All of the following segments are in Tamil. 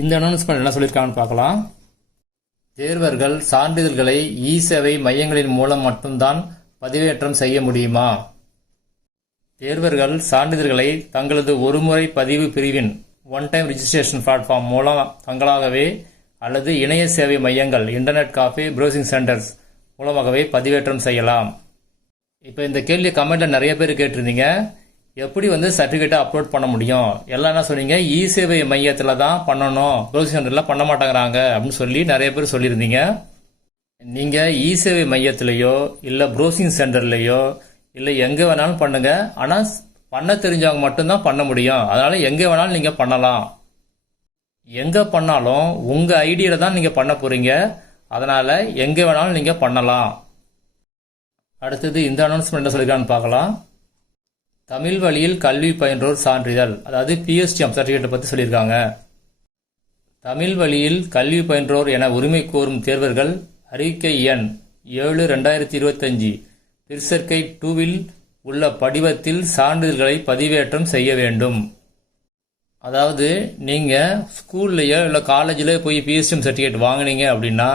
இந்த அனௌன்ஸ்மெண்ட் என்ன சொல்லியிருக்காங்கன்னு பார்க்கலாம். தேர்வர்கள் சான்றிதழ்களை இ-சேவை மையங்களின் மூலம் மட்டும்தான் பதிவேற்றம் செய்ய முடியுமா? தேர்வர்கள் சான்றிதழ்களை தங்களது ஒருமுறை பதிவு பிரிவின் ஒன் டைம் ரிஜிஸ்ட்ரேஷன் பிளாட்ஃபார்ம் மூலம் தங்களாகவே அல்லது இணைய சேவை மையங்கள் இன்டர்நெட் காஃபே ப்ரௌசிங் சென்டர்ஸ் மூலமாகவே பதிவேற்றம் செய்யலாம். இப்போ இந்த கேள்வி கமெண்ட்ல நிறைய பேர் கேட்டிருந்தீங்க, எப்படி சர்டிஃபிகேட்டை அப்லோட் பண்ண முடியும்? எல்லாம் என்ன சொன்னீங்க, இ சேவை மையத்தில் தான் பண்ணணும், ப்ரௌசிங் சென்டரில் பண்ண மாட்டேங்கிறாங்க அப்படின்னு சொல்லி நிறைய பேர் சொல்லியிருந்தீங்க. நீங்கள் இ சேவை மையத்திலேயோ இல்லை ப்ரௌசிங் சென்டர்லேயோ இல்லை எங்கே வேணாலும் பண்ணுங்க, ஆனால் பண்ண தெரிஞ்சவங்க மட்டும்தான் பண்ண முடியும். அதனால எங்கே வேணாலும் நீங்கள் பண்ணலாம். எங்கே பண்ணாலும் உங்கள் ஐடியில் தான் நீங்கள் பண்ண போறீங்க. அதனால எங்கே வேணாலும் நீங்கள் பண்ணலாம். அடுத்தது இந்த அனௌன்ஸ்மெண்ட் என்ன சொல்லிருக்கான்னு பார்க்கலாம். தமிழ் வழியில் கல்வி பயின்றோர் சான்றிதழ், அதாவது PSTM சர்டிஃபிகேட்டை பற்றி சொல்லியிருக்காங்க. தமிழ் வழியில் கல்வி பயின்றோர் என உரிமை கோரும் தேர்வர்கள் அறிக்கை எண் 7/2025 திருச்சேர்க்கை 2ல் உள்ள படிவத்தில் சான்றிதழ்களை பதிவேற்றம் செய்ய வேண்டும். அதாவது நீங்கள் ஸ்கூல்லையோ இல்லை காலேஜில் போய் PSTM சர்டிஃபிகேட் வாங்கினீங்க அப்படின்னா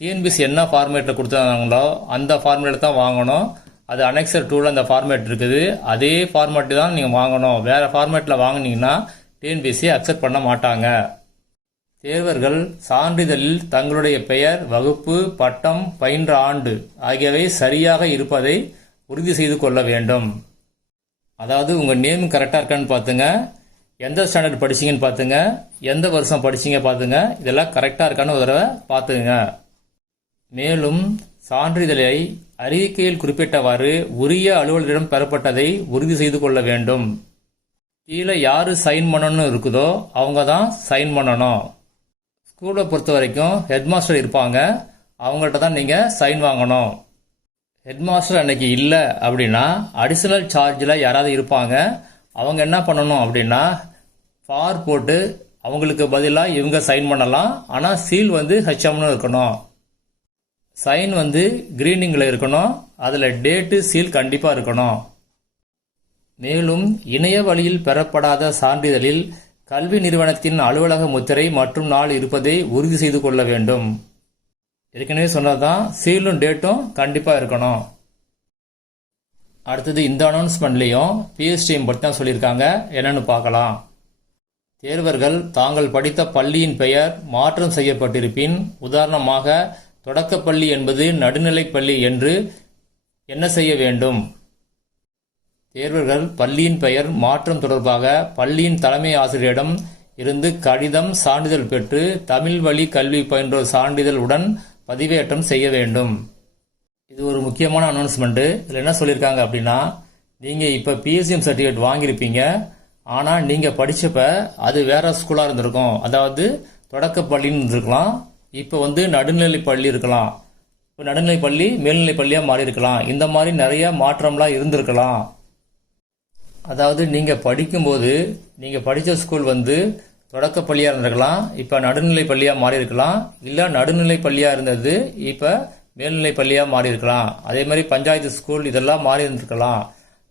TNPSC என்ன ஃபார்மேட்டில் கொடுத்தாங்களோ அந்த ஃபார்மேட்டில் தான் வாங்கணும். அது அனெக்சர் 2ல் அந்த ஃபார்மேட் இருக்குது. அதே ஃபார்மேட்டு தான் நீங்கள் வாங்கணும். வேறு ஃபார்மேட்டில் வாங்கினீங்கன்னா TNPSC அக்செப்ட் பண்ண மாட்டாங்க. தேர்வர்கள் சான்றிதழில் தங்களுடைய பெயர், வகுப்பு, பட்டம், பயின்ற ஆண்டு ஆகியவை சரியாக இருப்பதை உறுதி செய்து கொள்ள வேண்டும். அதாவது உங்கள் நேம் கரெக்டாக இருக்கான்னு பார்த்துங்க, எந்த ஸ்டாண்டர்ட் படிச்சீங்கன்னு பார்த்துங்க, எந்த வருஷம் படிச்சீங்க பார்த்துங்க, இதெல்லாம் கரெக்டாக இருக்கான்னு ஒரு தடவை பார்த்துங்க. மேலும் சான்றிதழை அறிக்கையில் குறிப்பிட்டவாறு உரிய அலுவலரிடம் பெறப்பட்டதை உறுதி செய்து கொள்ள வேண்டும். கீழே யாரு சைன் பண்ணணும்னு இருக்குதோ அவங்க தான் சைன் பண்ணணும். ஸ்கூலை பொறுத்த வரைக்கும் ஹெட்மாஸ்டர் இருப்பாங்க, அவங்கள்ட்ட தான் நீங்கள் சைன் வாங்கணும். ஹெட்மாஸ்டர் அன்னைக்கு இல்லை அப்படின்னா அடிஷனல் சார்ஜில் யாராவது இருப்பாங்க, அவங்க என்ன பண்ணணும் அப்படின்னா ஃபார் போட்டு அவங்களுக்கு பதிலாக இவங்க சைன் பண்ணலாம். ஆனால் சீல் HMனு இருக்கணும். சைன் கிரீனிங்கில் இருக்கணும். அதில் டேட்டு சீல் கண்டிப்பாக இருக்கணும். மேலும் இணைய வழியில் பெறப்படாத சான்றிதழில் கல்வி நிறுவனத்தின் அலுவலக முத்திரை மற்றும் நாள் இருப்பதை உறுதி செய்து கொள்ள வேண்டும். ஏற்கனவே சொன்னதான், சீலும் டேட்டும் கண்டிப்பாக இருக்கணும். அடுத்தது இந்த அனௌன்ஸ்மெண்ட்லேயும் PSTM பற்றி தான் சொல்லியிருக்காங்க, என்னன்னு பார்க்கலாம். தேர்வர்கள் தாங்கள் படித்த பள்ளியின் பெயர் மாற்றம் செய்யப்பட்டிருப்பின், உதாரணமாக தொடக்கப்பள்ளி என்பது நடுநிலைப்பள்ளி என்று என்ன செய்ய வேண்டும்? தேர்வர்கள் பள்ளியின் பெயர் மாற்றம் தொடர்பாக பள்ளியின் தலைமை ஆசிரியரிடம் இருந்து கடிதம், சான்றிதழ் பெற்று தமிழ் வழி கல்வி பயின்றோர் சான்றிதழ் உடன் பதிவேற்றம் செய்ய வேண்டும். இது ஒரு முக்கியமான அனௌன்ஸ்மெண்ட். இதில் என்ன சொல்லியிருக்காங்க அப்படின்னா, நீங்கள் இப்போ PSTM சர்டிஃபிகேட் வாங்கியிருப்பீங்க, ஆனால் நீங்கள் படித்தப்ப அது வேற ஸ்கூலாக இருந்திருக்கும். அதாவது தொடக்கப்பள்ளின்னு இருக்கலாம், இப்போ நடுநிலை பள்ளி இருக்கலாம், இப்போ நடுநிலை பள்ளி மேல்நிலை பள்ளியாக மாறி இருக்கலாம். இந்த மாதிரி நிறைய மாற்றம்லாம் இருந்திருக்கலாம். அதாவது நீங்கள் படிக்கும்போது நீங்கள் படித்த ஸ்கூல் தொடக்கப்பள்ளியாக இருந்திருக்கலாம், இப்போ நடுநிலை பள்ளியாக மாறி இருக்கலாம். இல்லை நடுநிலை பள்ளியாக இருந்தது இப்போ மேல்நிலை பள்ளியாக மாறி இருக்கலாம். அதே மாதிரி பஞ்சாயத்து ஸ்கூல் இதெல்லாம் மாறி இருந்திருக்கலாம்.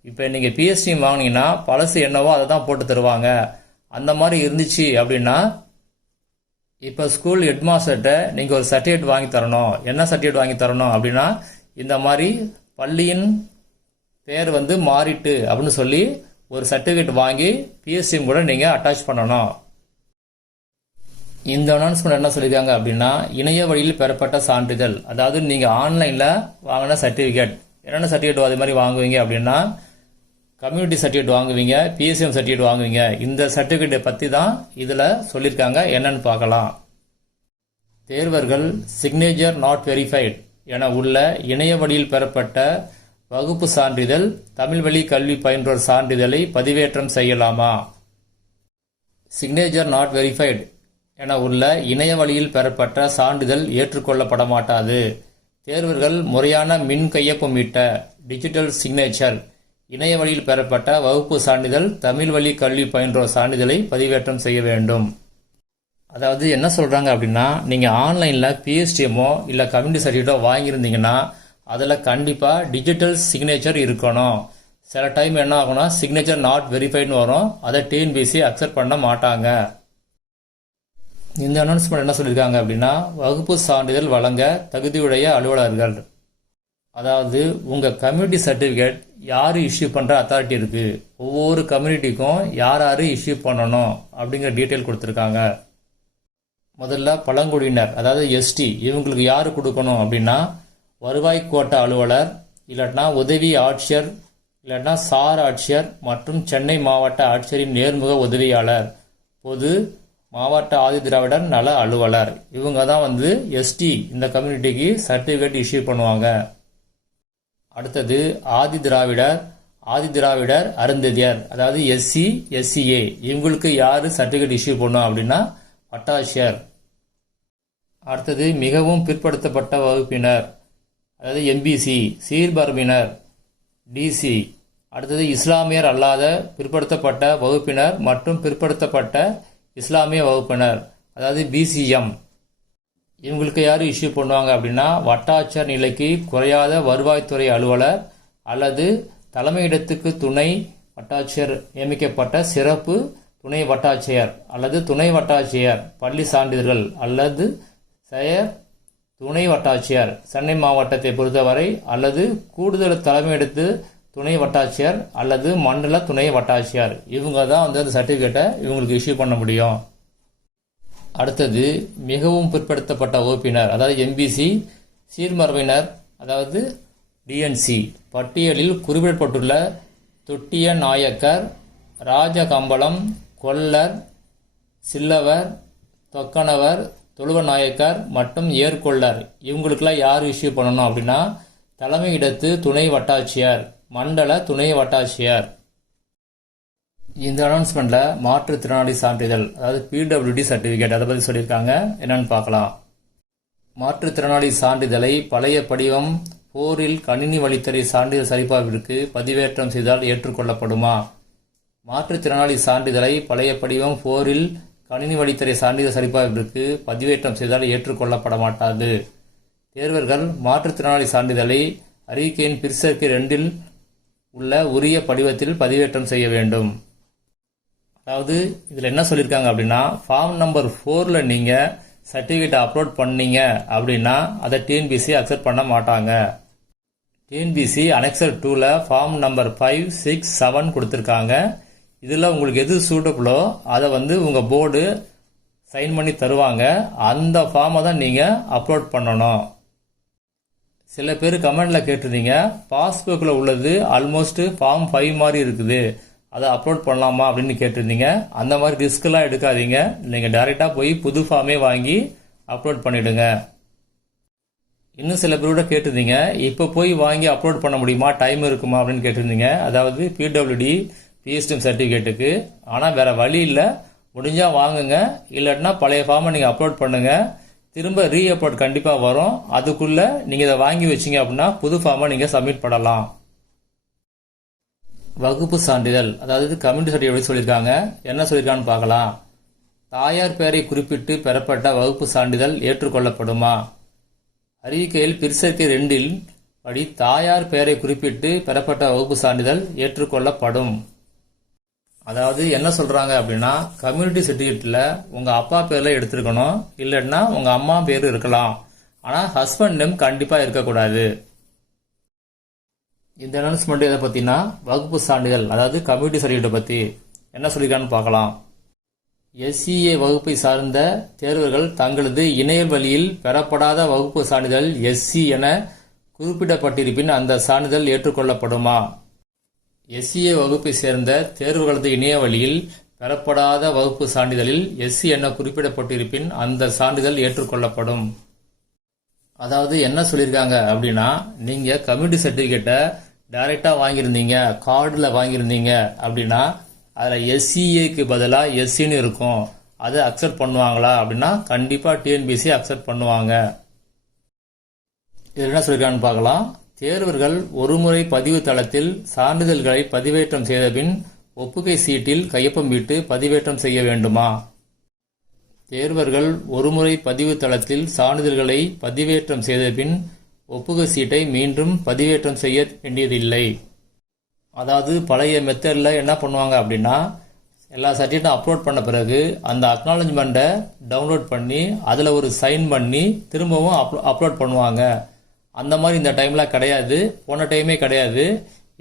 இப்போ நீங்கள் PSTM வாங்கினீங்கன்னா பழசு என்னவோ அதை தான் போட்டு தருவாங்க. அந்த மாதிரி இருந்துச்சு அப்படின்னா இப்போ ஸ்கூல் ஹெட்மாஸ்டர்கிட்ட நீங்கள் ஒரு சர்டிஃபிகேட் வாங்கி தரணும். என்ன சர்டிஃபிகேட் வாங்கி தரணும் அப்படின்னா, இந்த மாதிரி பள்ளியின் பேர் மாறிட்டு அப்படின்னு சொல்லி ஒரு சர்டிஃபிகேட் வாங்கி PSTM கூட நீங்கள் அட்டாச் பண்ணணும். இந்த அனௌன்ஸ்மெண்ட் என்ன சொல்லியிருக்காங்க அப்படின்னா, இணைய வழியில் பெறப்பட்ட சான்றிதழ், அதாவது நீங்கள் ஆன்லைனில் வாங்கின சர்டிஃபிகேட், என்னென்ன சர்டிஃபிகேட் அது மாதிரி வாங்குவீங்க அப்படின்னா, கம்யூனிட்டி சர்டிஃபிகேட் வாங்குவீங்க, PSTM சர்டிஃபிகேட் வாங்குவீங்க. இந்த சர்டிஃபிகேட்டை பற்றி தான் இதில் சொல்லியிருக்காங்க, என்னன்னு பார்க்கலாம். தேர்வர்கள் சிக்னேச்சர் நாட் வெரிஃபைட் என உள்ள இணைய வழியில் பெறப்பட்ட வகுப்பு சான்றிதழ், தமிழ் வழி கல்வி பயின்றோர் சான்றிதழை பதிவேற்றம் செய்யலாமா? சிக்னேச்சர் நாட் வெரிஃபைட் என உள்ள இணைய வழியில் பெறப்பட்ட சான்றிதழ் ஏற்றுக்கொள்ளப்பட மாட்டாது. தேர்வர்கள் முறையான மின் கையொப்பமிட்ட டிஜிட்டல் சிக்னேச்சர் இணைய வழியில் பெறப்பட்ட வகுப்பு சான்றிதழ், தமிழ் வழி கல்வி பயின்றோர் சான்றிதழை பதிவேற்றம் செய்ய வேண்டும். அதாவது என்ன சொல்றாங்க அப்படின்னா, நீங்க ஆன்லைன்ல PSTMஓ இல்ல கம்யூனிட்டி சர்டிஃபிகேட்டோ வாங்கியிருந்தீங்கன்னா அதில் கண்டிப்பாக டிஜிட்டல் சிக்னேச்சர் இருக்கணும். சில டைம் என்ன ஆகும்னா சிக்னேச்சர் நாட் வெரிஃபைட்னு வரும், அதை TNPSC அக்செப்ட் பண்ண மாட்டாங்க. இந்த அனௌன்ஸ்மெண்ட் என்ன சொல்லியிருக்காங்க அப்படின்னா, வகுப்பு சான்றிதழ் வழங்க தகுதியுடைய அலுவலர்கள், அதாவது உங்கள் கம்யூனிட்டி சர்டிஃபிகேட் யார் இஷ்யூ பண்ணுற அத்தாரிட்டி இருக்குது, ஒவ்வொரு கம்யூனிட்டிக்கும் யார் யார் இஷ்யூ பண்ணணும் அப்படிங்கிற டீட்டெயில் கொடுத்துருக்காங்க. முதல்ல பழங்குடியினர், அதாவது எஸ்டி, இவங்களுக்கு யார் கொடுக்கணும் அப்படின்னா, வருவாய் கோட்ட அலுவலர், இல்லாட்டினா உதவி ஆட்சியர், இல்லாட்டினா சார் ஆட்சியர் மற்றும் சென்னை மாவட்ட ஆட்சியரின் நேர்முக உதவியாளர், பொது மாவட்ட ஆதி திராவிடர் நல அலுவலர், இவங்க தான் எஸ்டி இந்த கம்யூனிட்டிக்கு சர்டிஃபிகேட் இஷ்யூ பண்ணுவாங்க. அடுத்தது ஆதி திராவிடர் அருந்ததியர், அதாவது எஸ்சி எஸ்சிஏ, இவங்களுக்கு யார் சர்டிஃபிகேட் இஷ்யூ பண்ணும் அப்படின்னா வட்டாட்சியர். அடுத்தது மிகவும் பிற்படுத்தப்பட்ட வகுப்பினர், அதாவது எம்பிசி, சீர்பரம்பினர் டிசி. அடுத்தது இஸ்லாமியர் அல்லாத பிற்படுத்தப்பட்ட வகுப்பினர் மற்றும் பிற்படுத்தப்பட்ட இஸ்லாமிய வகுப்பினர், அதாவது பிசிஎம், இவங்களுக்கு யார் இஷ்யூ பண்ணுவாங்க அப்படின்னா வட்டாட்சியர் நிலைக்கு குறையாத வருவாய்த்துறை அலுவலர் அல்லது தலைமையிடத்துக்கு துணை வட்டாட்சியர் நியமிக்கப்பட்ட சிறப்பு துணை வட்டாட்சியர் அல்லது துணை வட்டாட்சியர் பள்ளி சான்றிதழ்கள் அல்லது செயற் துணை வட்டாட்சியர் சென்னை மாவட்டத்தை பொறுத்தவரை அல்லது கூடுதல் தலைமையிடத்து துணை வட்டாட்சியர் அல்லது மண்டல துணை வட்டாட்சியர், இவங்க தான் அந்த சர்டிஃபிகேட்டை இவங்களுக்கு இஷ்யூ பண்ண முடியும். அடுத்தது மிகவும் பிற்படுத்தப்பட்ட வகுப்பினர், அதாவது எம்பிசி, சீர்மரபினர், அதாவது டிஎன்சி, பட்டியலில் குறிப்பிடப்பட்டுள்ள தொட்டிய நாயக்கர், ராஜகம்பளம், கொல்லர், சில்லவர், தொக்கணவர், தொழுவ நாயக்கர் மற்றும் ஏற்கொள்ளர், இவங்களுக்கெல்லாம் யார் இஷ்யூ பண்ணணும் அப்படின்னா தலைமையிடத்து துணை வட்டாட்சியர், மண்டல துணை வட்டாட்சியர். இந்த அனௌன்ஸ்மெண்ட்ல மாற்றுத்திறனாளி சான்றிதழ், அதாவது பிடபிள்யூடி சர்டிஃபிகேட், அதை பற்றி சொல்லியிருக்காங்க. என்னன்னு பார்க்கலாம். மாற்றுத்திறனாளி சான்றிதழை பழைய படிவம் 4 கணினி வழித்தறை சான்றிதழ் சரிபார்ப்பிற்கு பதிவேற்றம் செய்தால் ஏற்றுக்கொள்ளப்படுமா? மாற்றுத்திறனாளி சான்றிதழை பழைய படிவம் 4 கணினி வழித்தறை சான்றிதழ் சரிபார்ப்பிற்கு பதிவேற்றம் செய்தால் ஏற்றுக்கொள்ளப்பட மாட்டாது. தேர்வர்கள் மாற்றுத்திறனாளி சான்றிதழை அறிக்கையின் பிற்சேர்க்கை 2 உள்ள உரிய படிவத்தில் பதிவேற்றம் செய்ய வேண்டும். அதாவது இதில் என்ன சொல்லியிருக்காங்க அப்படின்னா, ஃபார்ம் நம்பர் 4 நீங்கள் சர்டிஃபிகேட் அப்லோட் பண்ணீங்க அப்படின்னா அதை டிஎன்பிசி அக்செப்ட் பண்ண மாட்டாங்க. டிஎன்பிசி அனெக்சர் 2ல ஃபார்ம் நம்பர் 5, 6, 7 கொடுத்துருக்காங்க. இதில் உங்களுக்கு எது சூட்டபிளோ அதை உங்கள் போர்டு சைன் பண்ணி தருவாங்க. அந்த ஃபார்மை தான் நீங்கள் அப்லோட் பண்ணணும். சில பேர் கமெண்டில் கேட்டிருந்தீங்க, பாஸ்புக்கில் உள்ளது ஆல்மோஸ்ட் ஃபார்ம் 5 மாதிரி இருக்குது, அதை அப்லோட் பண்ணலாமா அப்படின்னு கேட்டிருந்தீங்க. அந்த மாதிரி ரிஸ்க்லாம் எடுக்காதீங்க. நீங்கள் டைரெக்டாக போய் புது ஃபார்மே வாங்கி அப்லோட் பண்ணிவிடுங்க. இன்னும் சில பேரோட கேட்டிருந்தீங்க, இப்போ போய் வாங்கி அப்லோட் பண்ண முடியுமா, டைம் இருக்குமா அப்படின்னு கேட்டிருந்தீங்க. அதாவது பிடபிள்யூடி பிஎஸ்டிஎம் சர்டிஃபிகேட்டுக்கு. ஆனால் வேறு வழி இல்லை, முடிஞ்சால் வாங்குங்க, இல்லாட்டினா பழைய ஃபார்மை நீங்கள் அப்லோட் பண்ணுங்கள். திரும்ப ரீஅப்லோட் கண்டிப்பாக வரும். அதுக்குள்ளே நீங்கள் இதை வாங்கி வச்சிங்க அப்படின்னா புது ஃபார்மை நீங்கள் சப்மிட் பண்ணலாம். வகுப்பு சான்றிதழ், அதாவது கம்யூனிட்டி சர்டிஃபிகேட் சொல்லியிருக்காங்க. என்ன சொல்லியிருக்கான்னு பார்க்கலாம். தாயார் பெயரை குறிப்பிட்டு பெறப்பட்ட வகுப்பு சான்றிதழ் ஏற்றுக்கொள்ளப்படுமா? அறிவிக்கையில் பிற்சேர்க்கை 2 படி தாயார் பெயரை குறிப்பிட்டு பெறப்பட்ட வகுப்பு சான்றிதழ் ஏற்றுக்கொள்ளப்படும். அதாவது என்ன சொல்றாங்க அப்படின்னா, கம்யூனிட்டி சர்டிஃபிகேட்ல உங்க அப்பா பேர்ல எடுத்திருக்கணும், இல்லைன்னா உங்க அம்மா பேர் இருக்கலாம். ஆனா ஹஸ்பண்ட் நேம் கண்டிப்பா இருக்கக்கூடாது. இந்த அனௌன்ஸ்மெண்ட் எதை பத்தினா, வகுப்பு சான்றிதழ், அதாவது கம்யூனிட்டி சர்டிஃபிகேட் பத்தி என்ன சொல்லிருக்கான்னு பார்க்கலாம். எஸ்சிஏ வகுப்பை சார்ந்த தேர்வர்கள் தங்களது இணைய வழியில் பெறப்படாத வகுப்பு சான்றிதழ் எஸ்சி என குறிப்பிடப்பட்டிருப்பின் அந்த சான்றிதழ் ஏற்றுக்கொள்ளப்படுமா? எஸ்சிஏ வகுப்பை சேர்ந்த தேர்வுகளது இணைய வழியில் பெறப்படாத வகுப்பு சான்றிதழில் எஸ்சி என குறிப்பிடப்பட்டிருப்பின் அந்த சான்றிதழ் ஏற்றுக்கொள்ளப்படும். அதாவது என்ன சொல்லியிருக்காங்க அப்படின்னா, நீங்க கம்யூனிட்டி சர்டிஃபிகேட்டை டைரக்டா வாங்கியிருந்தீங்க, கார்டில் வாங்கியிருந்தீங்க அப்படின்னா அதில் எஸ்சிஏக்கு பதிலாக எஸ்சின்னு இருக்கும். அதை அக்செப்ட் பண்ணுவாங்களா அப்படின்னா கண்டிப்பாக டிஎன்பிசி அக்செப்ட் பண்ணுவாங்க. இதில் என்ன சொல்லியிருக்கான்னு பார்க்கலாம். தேர்வர்கள் ஒருமுறை பதிவு தளத்தில் சான்றிதழ்களை பதிவேற்றம் செய்த பின் ஒப்புகை சீட்டில் கையொப்பமிட்டு பதிவேற்றம் செய்ய வேண்டுமா? தேர்வர்கள் ஒருமுறை பதிவு தளத்தில் சான்றிதழ்களை பதிவேற்றம் செய்த பின் ஒப்புகை சீட்டை மீண்டும் பதிவேற்றம் செய்ய வேண்டியதில்லை. அதாவது பழைய மெத்தடில் என்ன பண்ணுவாங்க அப்படின்னா, எல்லா சர்டிஃபிகேட்டும் அப்லோட் பண்ண பிறகு அந்த அக்னாலஜ்மெண்ட்டை டவுன்லோட் பண்ணி அதில் ஒரு சைன் பண்ணி திரும்பவும் அப்லோட் பண்ணுவாங்க. அந்த மாதிரி இந்த டைமில் கிடையாது, போன டைமே கிடையாது.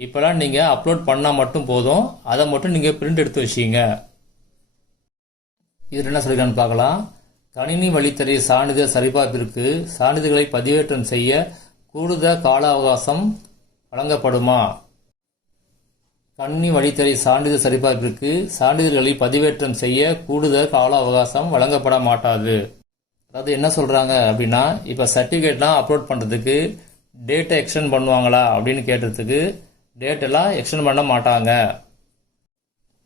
இப்போலாம் நீங்கள் அப்லோட் பண்ணால் மட்டும் போதும், அதை மட்டும் நீங்கள் பிரிண்ட் எடுத்து வச்சிங்க. இதில் என்ன சொல்லிருக்கான்னு பார்க்கலாம். கணினி வழித்தறி சான்றிதழ் சரிபார்ப்பிற்கு சான்றிதழ்களை பதிவேற்றம் செய்ய கூடுதல் கால அவகாசம் வழங்கப்படுமா? கணினி வழித்தறி சான்றிதழ் சரிபார்ப்பிற்கு சான்றிதழ்களை பதிவேற்றம் செய்ய கூடுதல் கால அவகாசம் வழங்கப்பட மாட்டாது. அதாவது என்ன சொல்கிறாங்க அப்படின்னா, இப்போ சர்டிஃபிகேட்லாம் அப்லோட் பண்ணுறதுக்கு டேட்டை எக்ஸ்டெண்ட் பண்ணுவாங்களா அப்படின்னு கேட்டதுக்கு டேட்டெல்லாம் எக்ஸ்டெண்ட் பண்ண மாட்டாங்க.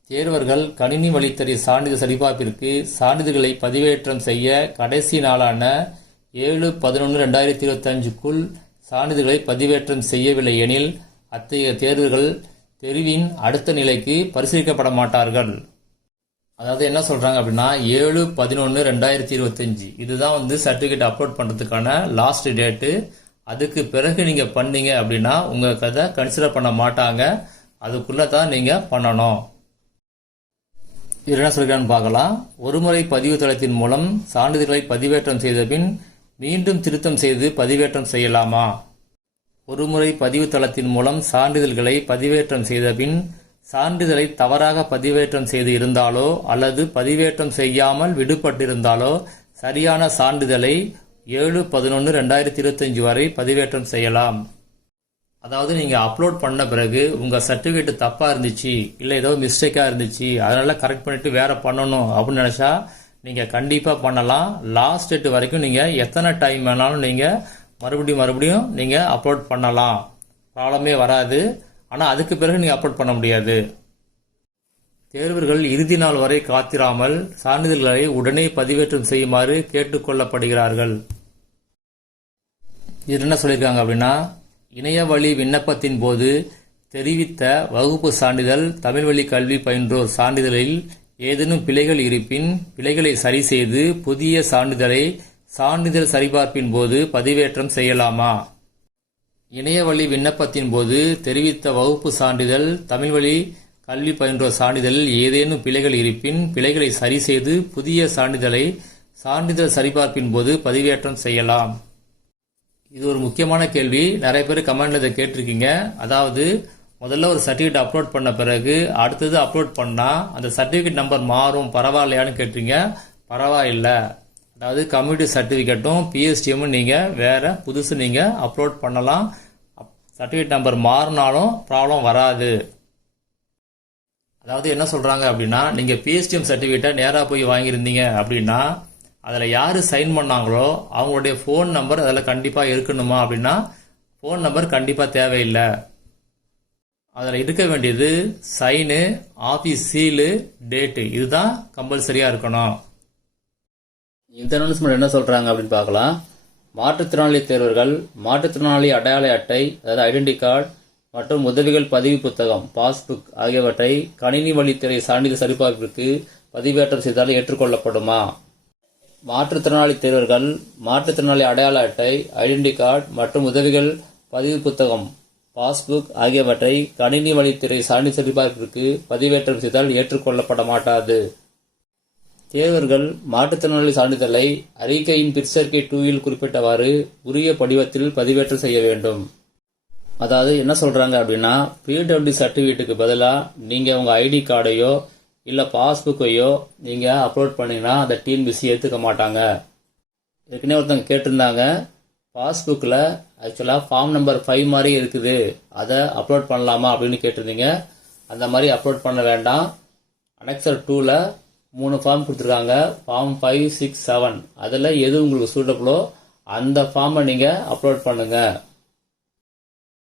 தேர்வர்கள் கணினி வழித்தறி சான்றிதழ் சரிபார்ப்பிற்கு சான்றிதழ்களை பதிவேற்றம் செய்ய கடைசி நாளான 7/11/2025க்குள் சான்றிதழ்களை பதிவேற்றம் செய்யவில்லை எனில் அத்தகைய தேர்வுகள் தெரிவின் அடுத்த நிலைக்கு பரிசீலிக்கப்பட மாட்டார்கள். அதாவது என்ன சொல்றாங்க அப்படின்னா 7/11/2025 இதுதான் சர்டிஃபிகேட் அப்லோட் பண்றதுக்கான லாஸ்ட் டேட்டு. அதுக்கு பிறகு நீங்க பண்ணீங்க அப்படின்னா உங்க கதை கன்சிடர் பண்ண மாட்டாங்க, அதுக்குள்ள தான் நீங்க பண்ணணும். இது என்ன சொல்றான்னு பார்க்கலாம். ஒருமுறை பதிவு தளத்தின் மூலம் சான்றிதழ்களை பதிவேற்றம் செய்த பின் மீண்டும் திருத்தம் செய்து பதிவேற்றம் செய்யலாமா? ஒருமுறை பதிவு தளத்தின் மூலம் சான்றிதழ்களை பதிவேற்றம் செய்த பின் சான்றிதழை தவறாக பதிவேற்றம் செய்து இருந்தாலோ அல்லது பதிவேற்றம் செய்யாமல் விடுபட்டிருந்தாலோ சரியான சான்றிதழை 7/11/2025 வரை பதிவேற்றம் செய்யலாம். அதாவது நீங்கள் அப்லோட் பண்ண பிறகு உங்கள் சர்டிஃபிகேட் தப்பாக இருந்துச்சு, இல்லை ஏதோ மிஸ்டேக்காக இருந்துச்சு, அதனால கரெக்ட் பண்ணிட்டு வேற பண்ணணும் அப்படின்னு நினச்சா நீங்கள் கண்டிப்பாக பண்ணலாம். லாஸ்ட் டேட் வரைக்கும் நீங்கள் எத்தனை டைம் வேணாலும் நீங்கள் மறுபடியும் நீங்கள் அப்லோட் பண்ணலாம், ப்ராப்ளமே வராது. ஆனால் அதுக்கு பிறகு நீங்கள் அப்லோட் பண்ண முடியாது. தேர்வர்கள் இறுதி நாள் வரை காத்திராமல் சான்றிதழ்களை உடனே பதிவேற்றம் செய்யுமாறு கேட்டுக்கொள்ளப்படுகிறார்கள். இது என்ன சொல்லியிருக்காங்க அப்படின்னா, இணைய வழி விண்ணப்பத்தின் போது தெரிவித்த வகுப்பு சான்றிதழ், தமிழ் வழி கல்வி பயின்றோர் சான்றிதழில் ஏதேனும் பிழைகள் இருப்பின் பிழைகளை சரி செய்து புதிய சான்றிதழை சான்றிதழ் சரிபார்ப்பின் போது பதிவேற்றம் செய்யலாமா? இணைய வழி விண்ணப்பத்தின் போது தெரிவித்த வகுப்பு சான்றிதழ், தமிழ் வழி கல்வி பயின்றோர் சான்றிதழில் ஏதேனும் பிழைகள் இருப்பின் பிழைகளை சரி செய்து புதிய சான்றிதழை சான்றிதழ் சரிபார்ப்பின் போது பதிவேற்றம் செய்யலாம். இது ஒரு முக்கியமான கேள்வி, நிறைய பேர் கமெண்ட்ல இதை கேட்டிருக்கீங்க. அதாவது முதல்ல ஒரு சர்டிஃபிகேட் அப்லோட் பண்ண பிறகு அடுத்தது அப்லோட் பண்ணா அந்த சர்டிஃபிகேட் நம்பர் மாறும், பரவாயில்லையான்னு கேட்டீங்க. பரவாயில்ல, அதாவது கம்யூனிட்டி சர்டிஃபிகேட்டும் பிஎஸ்டிஎம்மும் நீங்க வேற புதுசு நீங்க அப்லோட் பண்ணலாம். சர்டிஃபிகேட் நம்பர் மாறினாலும் ப்ராப்ளம் வராது. அதாவது என்ன சொல்றாங்க அப்படின்னா, நீங்க பிஎஸ்டிஎம் சர்டிஃபிகேட்டை நேராக போய் வாங்கியிருந்தீங்க அப்படின்னா அதில் யார் சைன் பண்ணாங்களோ அவங்களுடைய ஃபோன் நம்பர் அதில் கண்டிப்பாக இருக்கணுமா அப்படின்னா ஃபோன் நம்பர் கண்டிப்பாக தேவையில்லை. அதில் இருக்க வேண்டியது சைனு, ஆஃபீஸ் சீலு, டேட்டு, இதுதான் கம்பல்சரியாக இருக்கணும். இந்த அனௌன்ஸ்மெண்ட் என்ன சொல்கிறாங்க அப்படின்னு பார்க்கலாம். மாற்றுத்திறனாளி தேர்வர்கள் மாற்றுத்திறனாளி அடையாள அட்டை, அதாவது ஐடென்டி கார்டு மற்றும் உதவிகள் பதிவு புத்தகம், பாஸ்புக் ஆகியவற்றை கணினி வழித்துறை சான்றிதழ் சரிபார்ப்பிற்கு பதிவேற்றம் செய்தால் ஏற்றுக்கொள்ளப்படுமா? மாற்றுத்திறனாளி தேர்வர்கள் மாற்றுத்திறனாளி அடையாள அட்டை, ஐடென்டி கார்டு மற்றும் உதவிகள் பதிவு புத்தகம், பாஸ்புக் ஆகியவற்றை கணினி வழித்துறை சான்றிதழ் சரிபார்ப்பிற்கு பதிவேற்றம் செய்தால் ஏற்றுக்கொள்ளப்பட மாட்டாது. தேர்வர்கள் மாற்றுத்திறனாளி சான்றிதழை அறிக்கையின் பிற்சேர்க்கை 2 குறிப்பிட்டவாறு உரிய படிவத்தில் பதிவேற்றம் செய்ய வேண்டும். அதாவது என்ன சொல்றாங்க அப்படின்னா, பிடபிள்யூ சர்டிஃபிகேட்டுக்கு பதிலாக நீங்க உங்க ஐடி கார்டையோ இல்லை பாஸ்புக்கையோ நீங்கள் அப்லோட் பண்ணிங்கன்னா அந்த டிஎன்பிசி ஏற்றுக்க மாட்டாங்க. ஏற்கனவே ஒருத்தவங்க கேட்டிருந்தாங்க, பாஸ்புக்கில் ஆக்சுவலாக ஃபார்ம் நம்பர் 5 மாதிரி இருக்குது, அதை அப்லோட் பண்ணலாமா அப்படின்னு கேட்டிருந்தீங்க. அந்த மாதிரி அப்லோட் பண்ண வேண்டாம். அனெக்சர் 2ல் 3 ஃபார்ம் கொடுத்துருக்காங்க, ஃபார்ம் 5, 6, 7. அதில் எது உங்களுக்கு சூட்டபிளோ அந்த ஃபார்மை நீங்கள் அப்லோட் பண்ணுங்கள்.